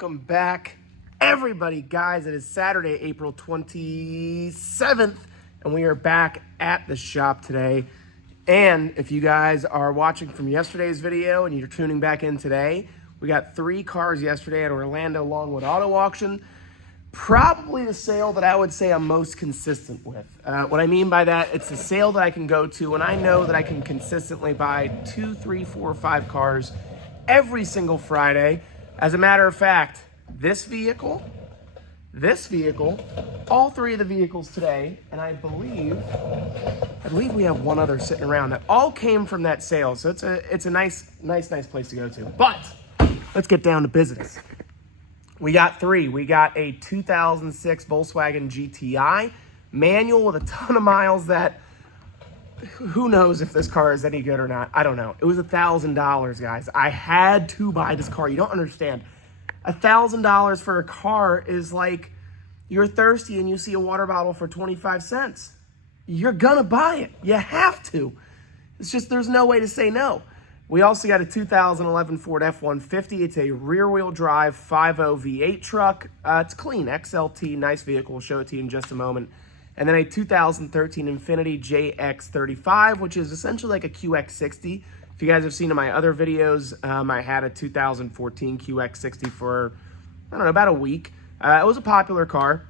Welcome back, everybody. Guys, it is Saturday, April 27th, and we are back at the shop today. And if you guys are watching from yesterday's video and you're tuning back in today, we got 3 cars yesterday at Orlando Longwood Auto Auction. Probably the sale that I would say I'm most consistent with. What I mean by that, it's a sale that I can go to and I know that I can consistently buy 2, 3, 4, 5 cars every single Friday. As a matter of fact, this vehicle, all 3 of the vehicles today, and I believe we have one other sitting around that all came from that sale. So it's a nice place to go to. But let's get down to business. We got 3. We got a 2006 Volkswagen GTI manual with a ton of miles that who knows if this car is any good or not. I don't know. It was $1,000, guys. I had to buy this car. You don't understand. $1,000 for a car is like you're thirsty and you see a water bottle for 25 cents. You're gonna buy it. You have to. It's just there's no way to say no. We also got a 2011 Ford F-150. It's a rear-wheel drive 5.0 V8 truck. It's clean, XLT, nice vehicle. We'll show it to you in just a moment. And then a 2013 Infiniti JX35, which is essentially like a QX60. If you guys have seen in my other videos, I had a 2014 QX60 for, I don't know, about a week. It was a popular car.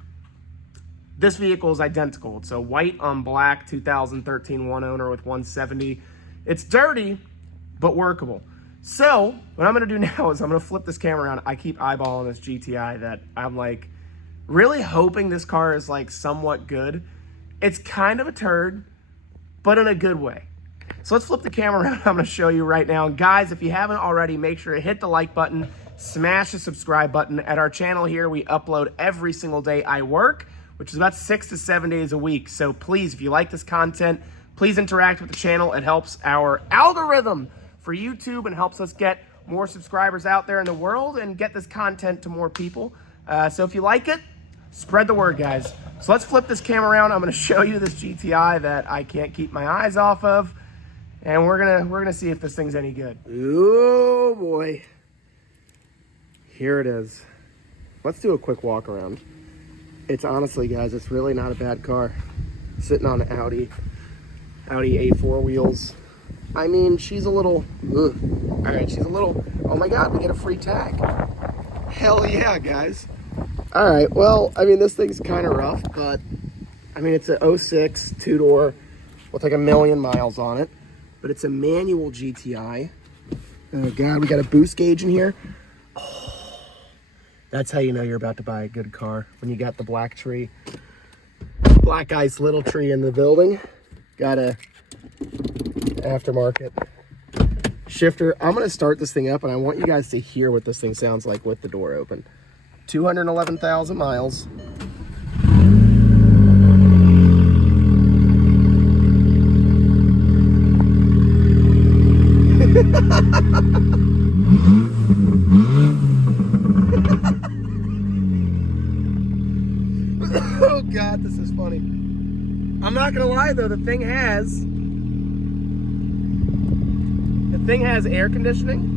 This vehicle is identical. It's a white on black 2013 one owner with 170. It's dirty, but workable. So what I'm gonna do now is I'm gonna flip this camera around. I keep eyeballing this GTI that I'm like really hoping this car is like somewhat good. It's kind of a turd, but in a good way. So let's flip the camera around. I'm gonna show you right now. And guys, if you haven't already, make sure to hit the like button, smash the subscribe button. At our channel here, we upload every single day I work, which is about 6 to 7 days a week. So please, if you like this content, please interact with the channel. It helps our algorithm for YouTube and helps us get more subscribers out there in the world and get this content to more people. So if you like it, spread the word, guys. So let's flip this camera around. I'm going to show you this GTI that I can't keep my eyes off of, and we're gonna see if this thing's any good. Oh boy, here it is. Let's do a quick walk around. It's honestly, guys, it's really not a bad car. Sitting on an Audi A4 wheels. I mean, she's a little, all right, she's a little, oh my God, we get a free tag. Hell yeah, guys. All right, well, I mean, this thing's kind of rough, but I mean, it's a 06 2-door with like 1 million miles on it, but it's a manual GTI. Oh God, we got a boost gauge in here. Oh, that's how you know you're about to buy a good car, when you got the black tree, black ice little tree in the building. Got a aftermarket shifter. I'm going to start this thing up and I want you guys to hear what this thing sounds like with the door open. 211,000 miles. Oh God, this is funny. I'm not going to lie though, the thing has air conditioning.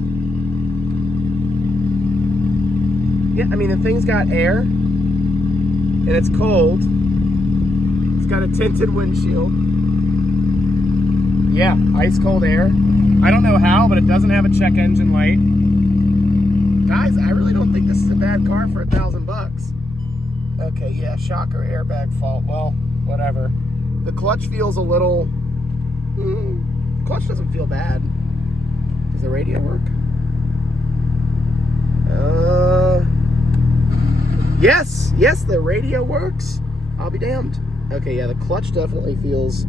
Yeah, I mean, the thing's got air, and it's cold. It's got a tinted windshield. Yeah, ice cold air. I don't know how, but it doesn't have a check engine light. Guys, I really don't think this is a bad car for $1,000. Okay, yeah, shocker airbag fault. Well, whatever. The clutch feels a little, clutch doesn't feel bad. Does the radio work? Yes, the radio works. I'll be damned. Okay, yeah, the clutch definitely feels, I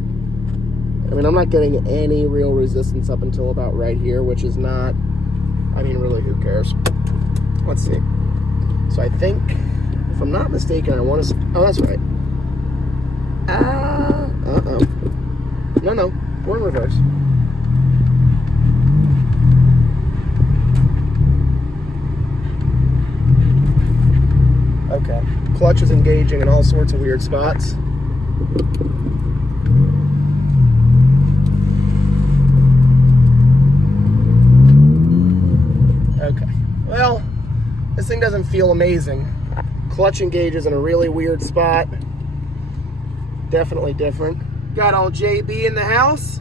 mean, I'm not getting any real resistance up until about right here, which is not, I mean, really, who cares? Let's see. So I think, if I'm not mistaken, I want to, oh, that's right. No, we're in reverse. Okay, clutch is engaging in all sorts of weird spots. Okay, well, This thing doesn't feel amazing. Clutch engages in a really weird spot. Definitely different. Got all JB in the house.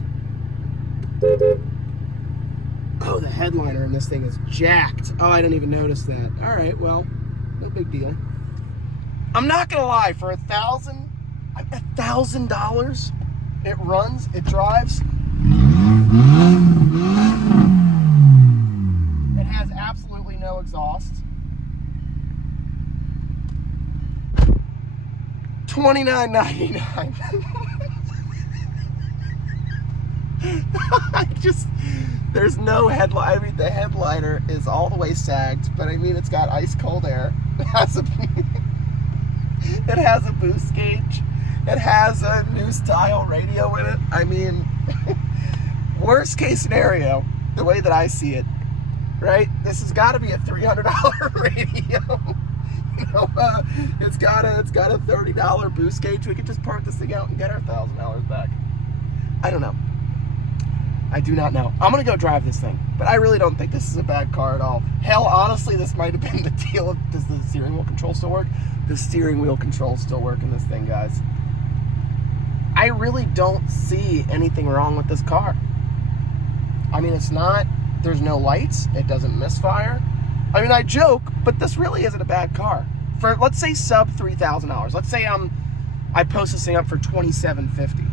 Oh, the headliner in this thing is jacked. Oh, I didn't even notice that. All right, well, no big deal. I'm not gonna lie, for $1,000, it runs, it drives. It has absolutely no exhaust. $29.99. There's no headlight. I mean, the headliner is all the way sagged, but I mean, it's got ice cold air. It has a boost gauge. It has a new style radio in it. I mean, worst case scenario, the way that I see it, right? This has got to be a $300 radio. You know, it's got a $30 boost gauge. We could just park this thing out and get our $1,000 back. I don't know. I do not know. I'm gonna go drive this thing, but I really don't think this is a bad car at all. Hell, honestly, this might have been the deal of, does the steering wheel control still work? The steering wheel controls still work in this thing, guys. I really don't see anything wrong with this car. I mean, it's not, there's no lights, it doesn't misfire. I mean, I joke, but this really isn't a bad car. For, let's say, sub $3,000. Let's say I post this thing up for $2,750.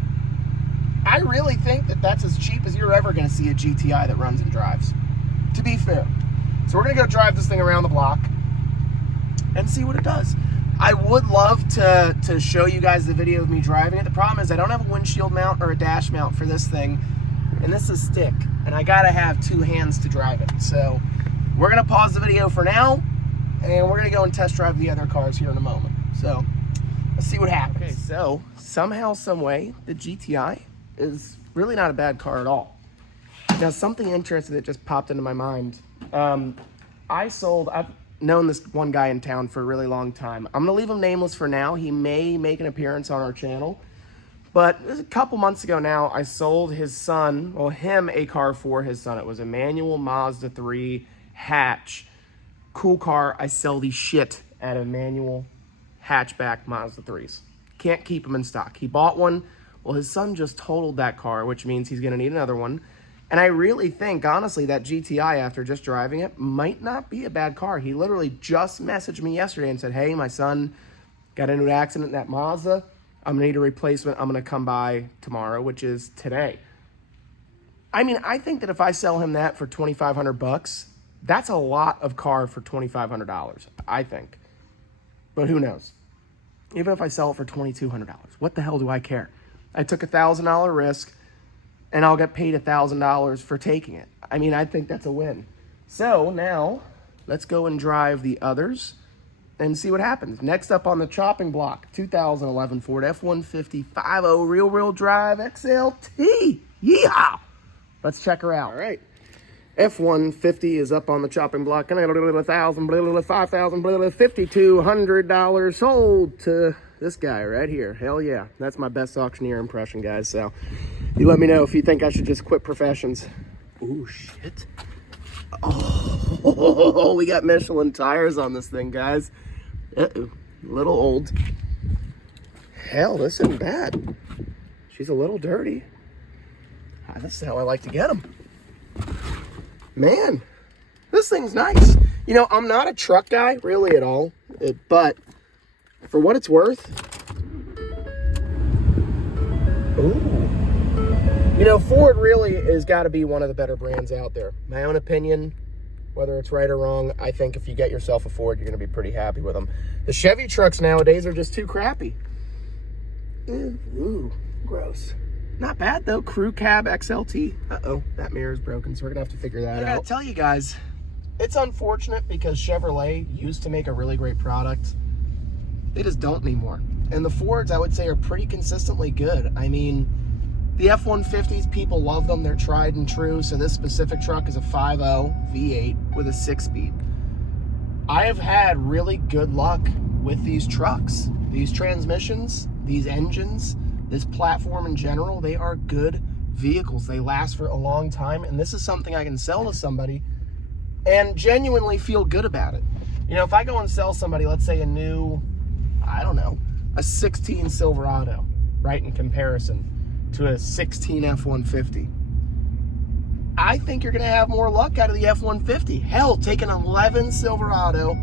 I really think that that's as cheap as you're ever going to see a GTI that runs and drives, to be fair. So we're going to go drive this thing around the block and see what it does. I would love to show you guys the video of me driving it. The problem is I don't have a windshield mount or a dash mount for this thing, and this is stick, and I got to have two hands to drive it. So we're going to pause the video for now, and we're going to go and test drive the other cars here in a moment. So let's see what happens. Okay, so somehow, some way, the GTI is really not a bad car at all. Now, something interesting that just popped into my mind. I've known this one guy in town for a really long time. I'm gonna leave him nameless for now. He may make an appearance on our channel. But a couple months ago now, I sold him a car for his son. It was a manual Mazda 3 hatch. Cool car. I sell the shit out of manual hatchback Mazda 3s. Can't keep them in stock. He bought one. Well, his son just totaled that car, which means he's going to need another one. And I really think, honestly, that GTI, after just driving it, might not be a bad car. He literally just messaged me yesterday and said, hey, my son got into an accident in that Mazda. I'm going to need a replacement. I'm going to come by tomorrow, which is today. I mean, I think that if I sell him that for $2,500, that's a lot of car for $2,500, I think. But who knows? Even if I sell it for $2,200, what the hell do I care? I took a $1,000 risk, and I'll get paid $1,000 for taking it. I mean, I think that's a win. So now, let's go and drive the others and see what happens. Next up on the chopping block, 2011 Ford F-150 5.0 rear-wheel drive XLT. Yeehaw! Let's check her out. All right. F-150 is up on the chopping block. And $1,000, $5,000, $5,200 sold to this guy right here. Hell yeah. That's my best auctioneer impression, guys. So you let me know if you think I should just quit professions. Ooh, shit. Oh, we got Michelin tires on this thing, guys. Uh-oh. A little old. Hell, this isn't bad. She's a little dirty. This is how I like to get them. Man, this thing's nice. You know, I'm not a truck guy, really, at all. But for what it's worth, ooh. You know, Ford really has got to be one of the better brands out there. My own opinion, whether it's right or wrong, I think if you get yourself a Ford, you're going to be pretty happy with them. The Chevy trucks nowadays are just too crappy. Ooh, gross. Not bad, though. Crew Cab XLT. Uh-oh, that mirror's broken, so we're going to have to figure that out. I got to tell you guys, it's unfortunate because Chevrolet used to make a really great product. They just don't anymore. And the Fords, I would say, are pretty consistently good. I mean, the F-150s, people love them. They're tried and true. So this specific truck is a 5.0 V8 with a 6-speed. I have had really good luck with these trucks. These transmissions, these engines, this platform in general, they are good vehicles. They last for a long time. And this is something I can sell to somebody and genuinely feel good about it. You know, if I go and sell somebody, let's say a new, I don't know, a 16 Silverado, right, in comparison to a 16 F-150, I think you're going to have more luck out of the F-150. Hell, take an 11 Silverado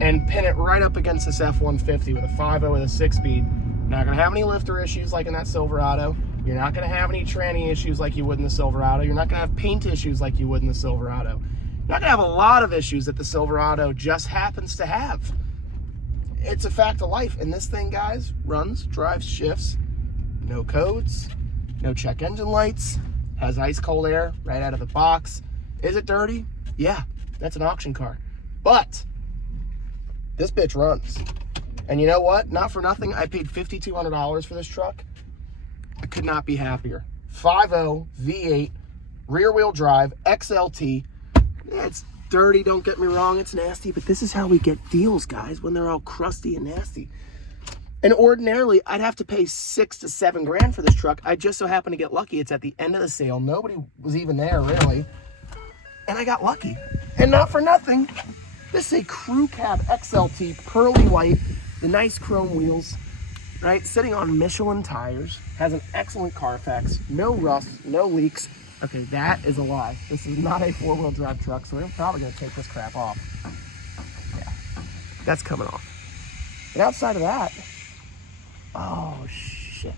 and pin it right up against this F-150 with a 5.0 with a 6-speed. Not going to have any lifter issues like in that Silverado. You're not going to have any tranny issues like you would in the Silverado. You're not going to have paint issues like you would in the Silverado. You're not going to have a lot of issues that the Silverado just happens to have. It's a fact of life. And this thing, guys, runs, drives, shifts, no codes, no check engine lights, has ice cold air right out of the box. Is it dirty? Yeah, that's an auction car. But this bitch runs. And you know what? Not for nothing, I paid $5,200 for this truck. I could not be happier. 5.0 V8, rear wheel drive, XLT. It's dirty, don't get me wrong, it's nasty, but this is how we get deals, guys, when they're all crusty and nasty. And ordinarily, I'd have to pay $6 to $7 grand for this truck. I just so happened to get lucky. It's at the end of the sale. Nobody was even there, really. And I got lucky. And not for nothing, this is a crew cab XLT, pearly white, the nice chrome wheels, right? Sitting on Michelin tires, has an excellent Carfax, no rust, no leaks. Okay, that is a lie. This is not a 4-wheel drive truck, so we're probably gonna take this crap off. Yeah, that's coming off. And outside of that, oh shit.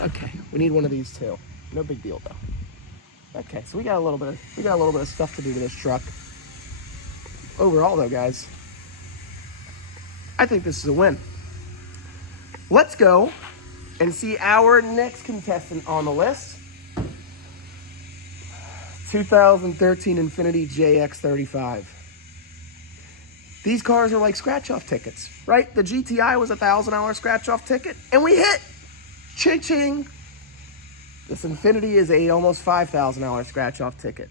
Okay, we need one of these too. No big deal though. Okay, so we got a little bit of stuff to do to this truck. Overall though, guys, I think this is a win. Let's go and see our next contestant on the list. 2013 Infiniti JX35. These cars are like scratch-off tickets, right? The GTI was a $1,000 scratch-off ticket, and we hit. Ching-ching. This Infiniti is a almost $5,000 scratch-off ticket.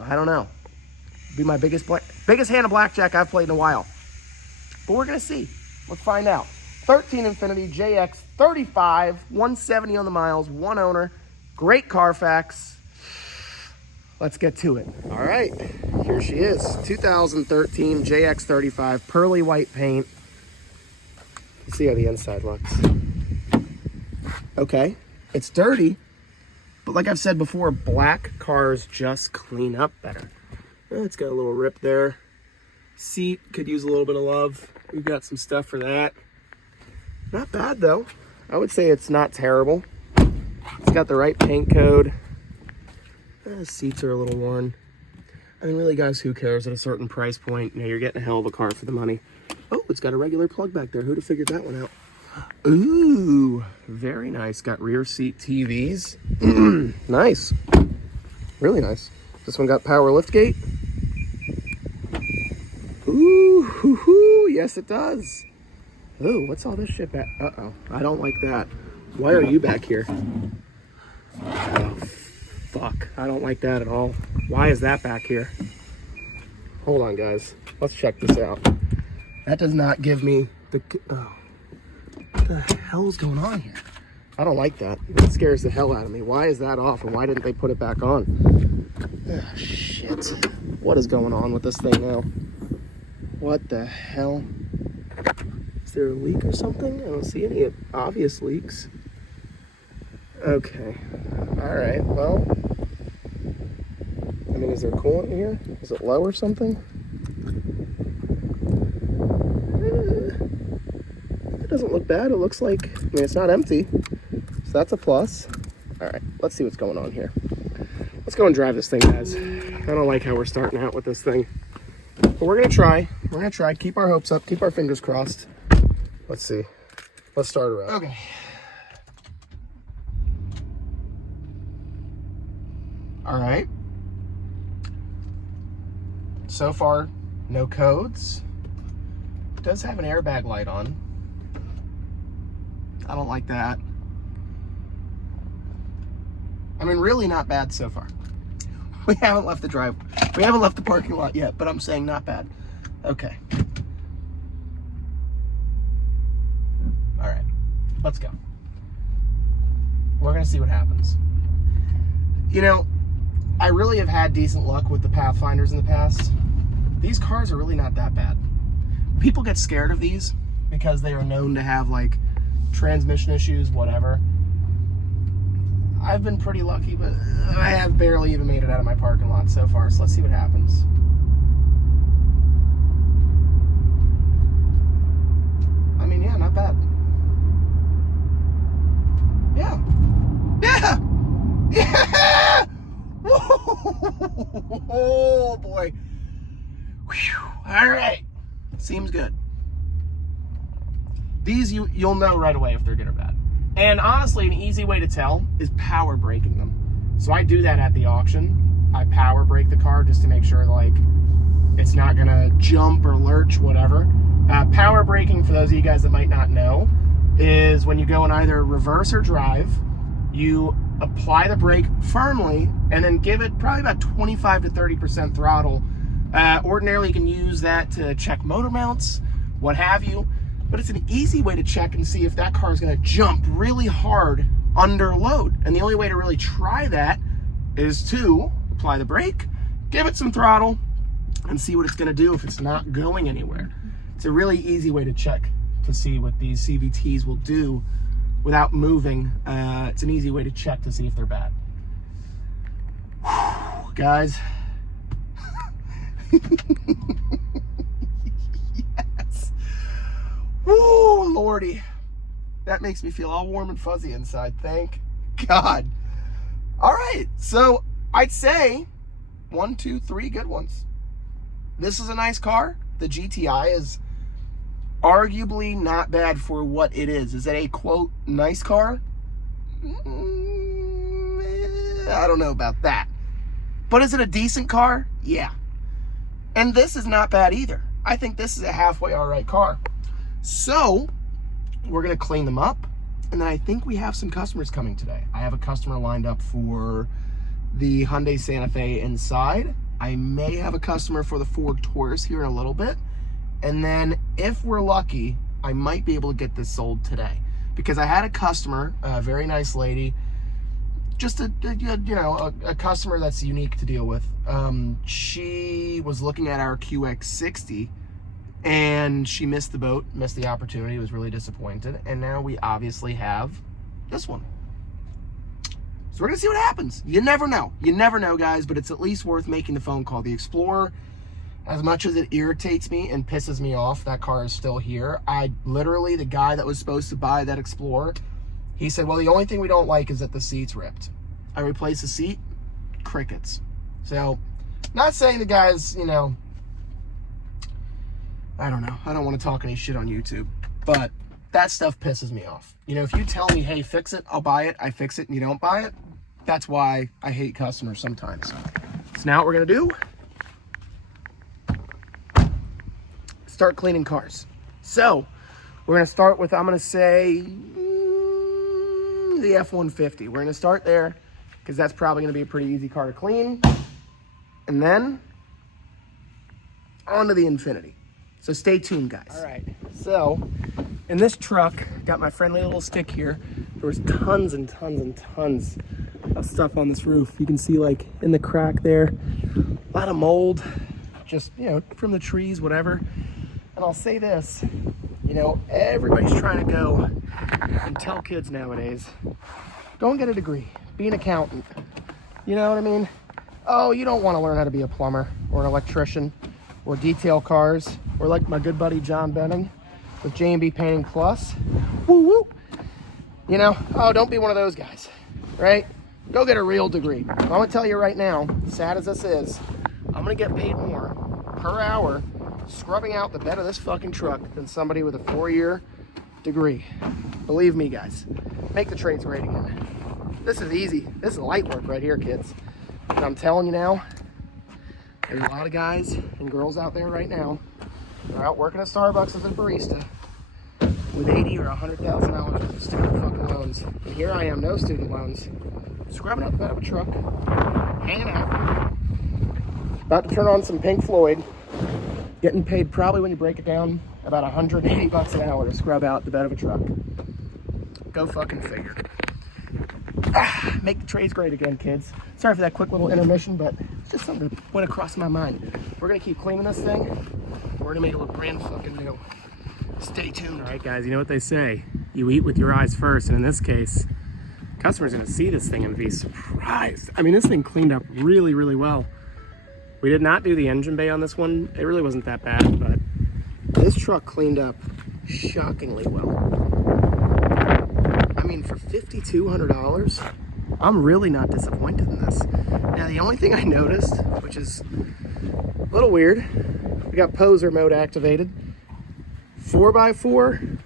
I don't know. Be my biggest hand of blackjack I've played in a while. But we're gonna see. Let's find out. 13 Infiniti JX35, 170 on the miles, one owner, great Carfax. Let's get to it. All right, here she is. 2013 JX35, pearly white paint. Let's see how the inside looks. Okay, it's dirty, but like I've said before, black cars just clean up better. It's got a little rip there. Seat could use a little bit of love. We've got some stuff for that. Not bad though. I would say it's not terrible. It's got the right paint code. The seats are a little worn. I mean, really, guys, who cares at a certain price point? You know, you're getting a hell of a car for the money. Oh, it's got a regular plug back there. Who'd have figured that one out? Ooh, very nice. Got rear seat TVs. Nice. Really nice. This one got power lift gate. Ooh, hoo, hoo. Yes, it does. Ooh, what's all this shit back? Uh-oh, I don't like that. Why are you back here? Oh, fuck, I don't like that at all. Why is that back here? Hold on, guys. Let's check this out. That does not give me the... Oh, what the hell's going on here? I don't like that. That scares the hell out of me. Why is that off, and why didn't they put it back on? Oh, shit. What is going on with this thing now? What the hell? Is there a leak or something? I don't see any obvious leaks. Okay. Alright, well. I mean, is there coolant in here? Is it low or something? It doesn't look bad. It looks like, I mean, it's not empty. So that's a plus. Alright, let's see what's going on here. Let's go and drive this thing, guys. I don't like how we're starting out with this thing. But we're going to try. We're going to try. Keep our hopes up. Keep our fingers crossed. Let's see. Let's start her out. Okay. All right. So far, no codes. It does have an airbag light on. I don't like that. I mean, really not bad so far. We haven't left the drive. We haven't left the parking lot yet, but I'm saying not bad. Okay. All right, let's go. We're gonna see what happens. You know, I really have had decent luck with the Pathfinders in the past. these cars are really not that bad. People get scared of these because they are known to have like transmission issues, whatever. I've been pretty lucky, but I have barely even made it out of my parking lot so far, so let's see what happens. I mean, yeah, not bad. Yeah. Yeah! Yeah! Oh, boy. Whew. All right. Seems good. These, you'll know right away if they're good or bad. And honestly, an easy way to tell is power braking them. So I do that at the auction. I power brake the car just to make sure like it's not gonna jump or lurch, whatever. Power braking, for those of you guys that might not know, is when you go in either reverse or drive, you apply the brake firmly and then give it probably about 25 to 30% throttle. Ordinarily, you can use that to check motor mounts, what have you. But it's an easy way to check and see if that car is going to jump really hard under load. And the only way to really try that is to apply the brake, give it some throttle, and see what it's going to do if it's not going anywhere. It's a really easy way to check to see what these CVTs will do without moving. It's an easy way to check to see if they're bad. Whew, guys. Woo, Lordy. That makes me feel all warm and fuzzy inside. Thank God. All right. So I'd say 1, 2, 3 good ones. This is a nice car. The GTI is arguably not bad for what it is. Is it a, quote, nice car? I don't know about that. But is it a decent car? Yeah. And this is not bad either. I think this is a halfway all right car. So we're going to clean them up. And then I think we have some customers coming today. I have a customer lined up for the Hyundai Santa Fe inside. I may have a customer for the Ford Taurus here in a little bit. And then if we're lucky, I might be able to get this sold today. Because I had a customer, a very nice lady, just a customer that's unique to deal with. She was looking at our QX60 and she missed the boat, missed the opportunity, was really disappointed. And now we obviously have this one. So we're gonna see what happens. You never know. You never know, guys, but it's at least worth making the phone call. The Explorer, as much as it irritates me and pisses me off, that car is still here. The guy that was supposed to buy that Explorer, he said, well, the only thing we don't like is that the seat's ripped. I replaced the seat, crickets. So, not saying the guy's, I don't know. I don't want to talk any shit on YouTube, but that stuff pisses me off. If you tell me, hey, fix it, I'll buy it, I fix it, and you don't buy it, that's why I hate customers sometimes. So now what we're going to do, start cleaning cars. So, we're going to start with, I'm going to say, the F-150. We're going to start there because that's probably going to be a pretty easy car to clean. And then, on to the Infiniti. So stay tuned, guys. All right, so in this truck, got my friendly little stick here. There was tons and tons and tons of stuff on this roof. You can see like in the crack there, a lot of mold, just, from the trees, whatever. And I'll say this, everybody's trying to go and tell kids nowadays, go and get a degree, be an accountant. You know what I mean? Oh, you don't want to learn how to be a plumber or an electrician or detail cars, or like my good buddy John Benning with J&B Painting Plus. Woo woo! Oh, don't be one of those guys, right? Go get a real degree. I'm gonna tell you right now, sad as this is, I'm gonna get paid more per hour scrubbing out the bed of this fucking truck than somebody with a 4-year degree. Believe me, guys. Make the trades great again. This is easy. This is light work right here, kids. And I'm telling you now, there's a lot of guys and girls out there right now. They're out working at Starbucks as a barista with $80,000 or $100,000 of student fucking loans. And here I am, no student loans, scrubbing out the bed of a truck, hanging out, about to turn on some Pink Floyd, getting paid probably, when you break it down, about $180 an hour to scrub out the bed of a truck. Go fucking figure. Make the trades great again, kids. Sorry for that quick little intermission, but it's just something that went across my mind. We're gonna keep cleaning this thing. We're gonna make it look brand fucking new. Stay tuned. All right, guys, you know what they say. You eat with your eyes first, and in this case, customer's gonna see this thing and be surprised. I mean, this thing cleaned up really, really well. We did not do the engine bay on this one. It really wasn't that bad, but this truck cleaned up shockingly well. I mean, for $5,200, I'm really not disappointed in this. Now, the only thing I noticed, which is a little weird, we got poser mode activated. 4x4.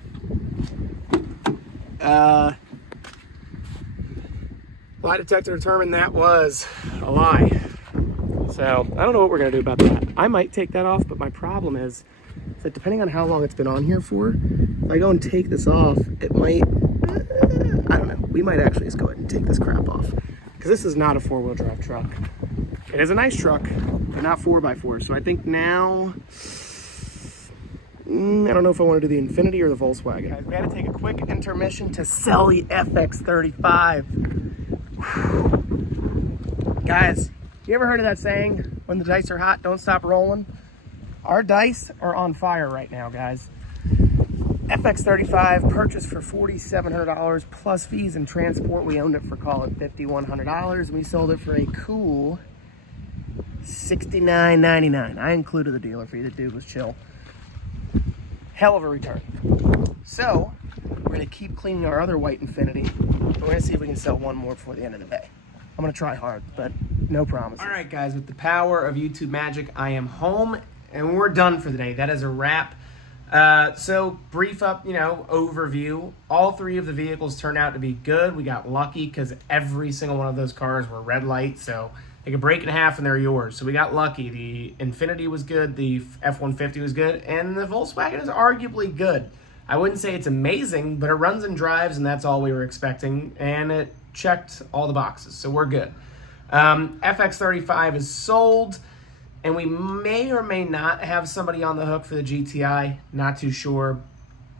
Lie detector determined that was a lie. So I don't know what we're gonna do about that. I might take that off, but my problem is that depending on how long it's been on here for, if I go and take this off, it might, I don't know. We might actually just go ahead and take this crap off, because this is not a 4-wheel drive truck. It is a nice truck, but not 4x4. So I think now, I don't know if I want to do the Infiniti or the Volkswagen. Guys, we had to take a quick intermission to sell the FX35. Guys, you ever heard of that saying, when the dice are hot, don't stop rolling? Our dice are on fire right now, guys. FX35 purchased for $4,700 plus fees and transport. We owned it for, call it $5,100. And we sold it for a cool $69.99. I included the dealer fee. The dude was chill. Hell of a return. So we're gonna keep cleaning our other white Infiniti. We're gonna see if we can sell one more before the end of the day. I'm gonna try hard, but no promises. All right, guys, with the power of YouTube magic, I am home and we're done for the day. That is a wrap. So brief up, overview. All three of the vehicles turned out to be good. We got lucky because every single one of those cars were red light, so they could break in half and they're yours. So we got lucky. The Infiniti was good, the F-150 was good, and the Volkswagen is arguably good. I wouldn't say it's amazing, but it runs and drives, and that's all we were expecting, and it checked all the boxes, so we're good. FX35 is sold, and we may or may not have somebody on the hook for the GTI, not too sure,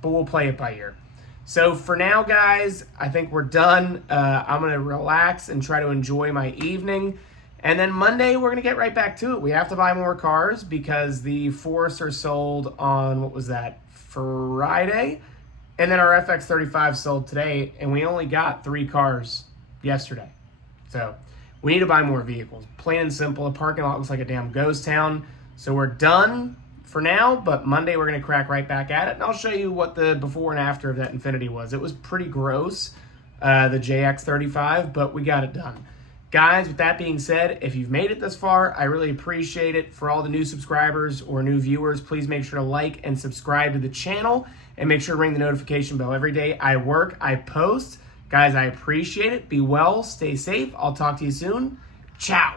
but we'll play it by ear. So for now, guys, I think we're done. I'm gonna relax and try to enjoy my evening. And then Monday, we're going to get right back to it. We have to buy more cars because the Forester sold on, what was that, Friday? And then our FX35 sold today, and we only got 3 cars yesterday. So we need to buy more vehicles. Plain and simple. The parking lot looks like a damn ghost town. So we're done for now, but Monday we're going to crack right back at it. And I'll show you what the before and after of that Infiniti was. It was pretty gross, the JX35, but we got it done. Guys, with that being said, if you've made it this far, I really appreciate it. For all the new subscribers or new viewers, please make sure to like and subscribe to the channel and make sure to ring the notification bell. Every day I work, I post. Guys, I appreciate it. Be well, stay safe. I'll talk to you soon. Ciao.